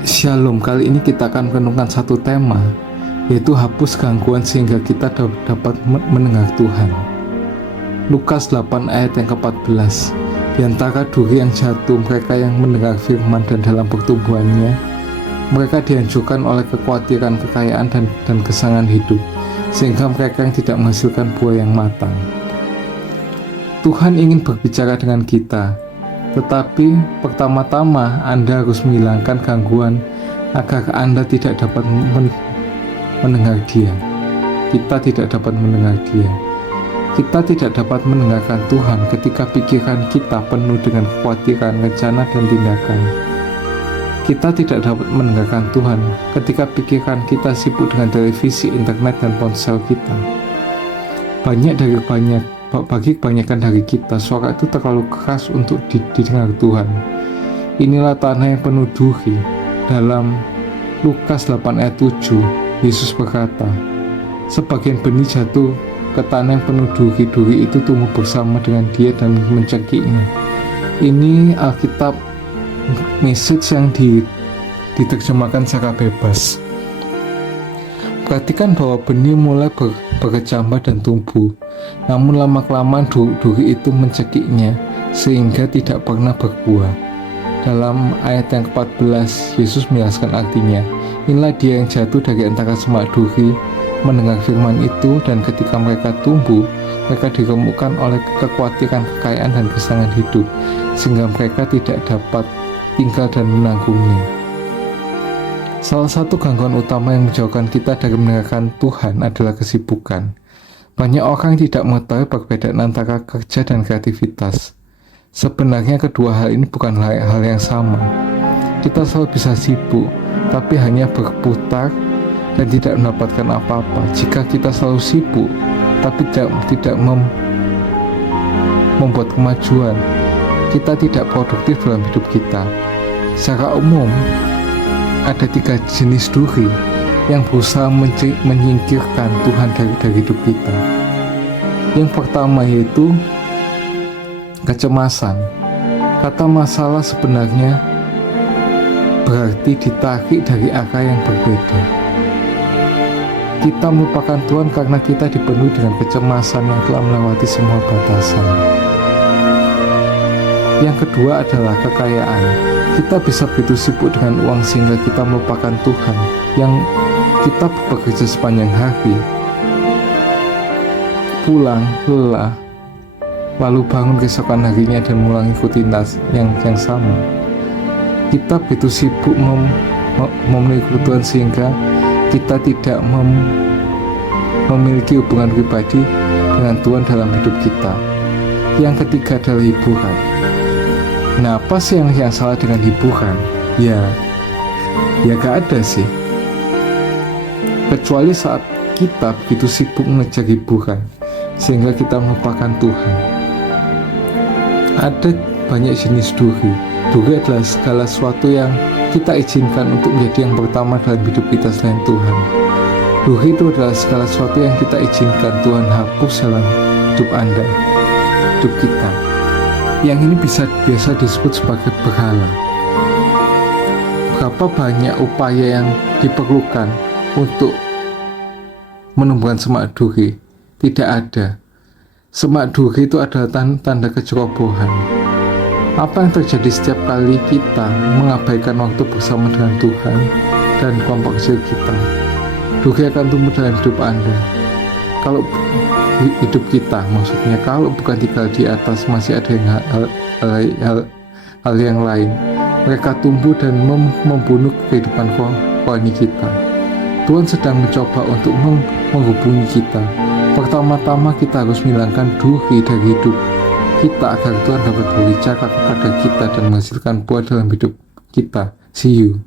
Shalom, kali ini kita akan merenungkan satu tema, yaitu hapus gangguan sehingga kita dapat mendengar Tuhan. Lukas 8 ayat yang ke-14. Di antara duri yang jatuh, mereka yang mendengar firman dan dalam pertumbuhannya, mereka dihancurkan oleh kekhawatiran kekayaan dan kesenangan hidup, sehingga mereka yang tidak menghasilkan buah yang matang. Tuhan ingin berbicara dengan kita, tetapi pertama-tama Anda harus menghilangkan gangguan agar Anda tidak dapat mendengar Dia. Kita tidak dapat mendengar Dia. Kita tidak dapat mendengarkan Tuhan ketika pikiran kita penuh dengan kekhawatiran, rencana, dan tindakan. Kita tidak dapat mendengarkan Tuhan ketika pikiran kita sibuk dengan televisi, internet, dan ponsel kita. Bagi kebanyakan dari kita, suara itu terlalu keras untuk didengar Tuhan. Inilah tanah yang penuh duri. Dalam Lukas 8 ayat 7, Yesus berkata, sebagian benih jatuh ke tanah yang penuh duri. Duri itu tumbuh bersama dengan dia dan mencekiknya. Ini Alkitab message yang diterjemahkan secara bebas. Perhatikan bahwa benih mulai berkecambah dan tumbuh, namun lama-kelamaan duri itu mencekiknya sehingga tidak pernah berbuah. Dalam ayat yang ke-14, Yesus menjelaskan artinya. Inilah dia yang jatuh dari antara semak duri, mendengar firman itu, dan ketika mereka tumbuh, mereka diremukkan oleh kekhawatiran kekayaan dan kesenangan hidup, sehingga mereka tidak dapat tinggal dan menanggungnya. Salah satu gangguan utama yang menjauhkan kita dari mendengarkan Tuhan adalah kesibukan. Banyak orang tidak mengetahui perbedaan antara kerja dan kreativitas. Sebenarnya kedua hal ini bukan hal yang sama. Kita selalu bisa sibuk, tapi hanya berputar dan tidak mendapatkan apa-apa. Jika kita selalu sibuk, tapi tidak membuat kemajuan, kita tidak produktif dalam hidup kita. Secara umum, ada 3 jenis duri yang berusaha menyingkirkan Tuhan dari hidup kita. Yang pertama yaitu kecemasan. Kata masalah sebenarnya berarti ditarik dari arah yang berbeda. Kita melupakan Tuhan karena kita dipenuhi dengan kecemasan yang telah melewati semua batasan. Yang kedua adalah kekayaan. Kita bisa begitu sibuk dengan uang sehingga kita melupakan Tuhan yang kita bekerja sepanjang hari, pulang lelah, lalu bangun keesokan harinya dan mengulangi rutinitas yang sama. Kita begitu sibuk memenuhi kebutuhan sehingga kita tidak memiliki hubungan pribadi dengan Tuhan dalam hidup kita. Yang ketiga adalah hiburan. Nah, apa sih yang salah dengan hiburan? Ya gak ada sih. Kecuali saat kita begitu sibuk mengejar hiburan sehingga kita melupakan Tuhan. Ada banyak jenis duri. Duri adalah segala sesuatu yang kita izinkan untuk menjadi yang pertama dalam hidup kita selain Tuhan. Duri itu adalah segala sesuatu yang kita izinkan Tuhan hapus dalam hidup Anda, hidup kita. Yang ini biasa disebut sebagai berhala. Berapa banyak upaya yang diperlukan untuk menumbuhkan semak duri? Tidak ada. Semak duri itu adalah tanda kecerobohan. Apa yang terjadi setiap kali kita mengabaikan waktu bersama dengan Tuhan dan kelompok kecil kita? Duri akan tumbuh dalam hidup Anda. Kalau hidup kita, maksudnya kalau bukan tinggal di atas, masih ada hal yang lain. Mereka tumbuh dan membunuh kehidupan rohani kita. Tuhan sedang mencoba untuk menghubungi kita. Pertama-tama kita harus menghilangkan duri dari hidup kita agar Tuhan dapat berbicara kepada kita dan menghasilkan buah dalam hidup kita. See you.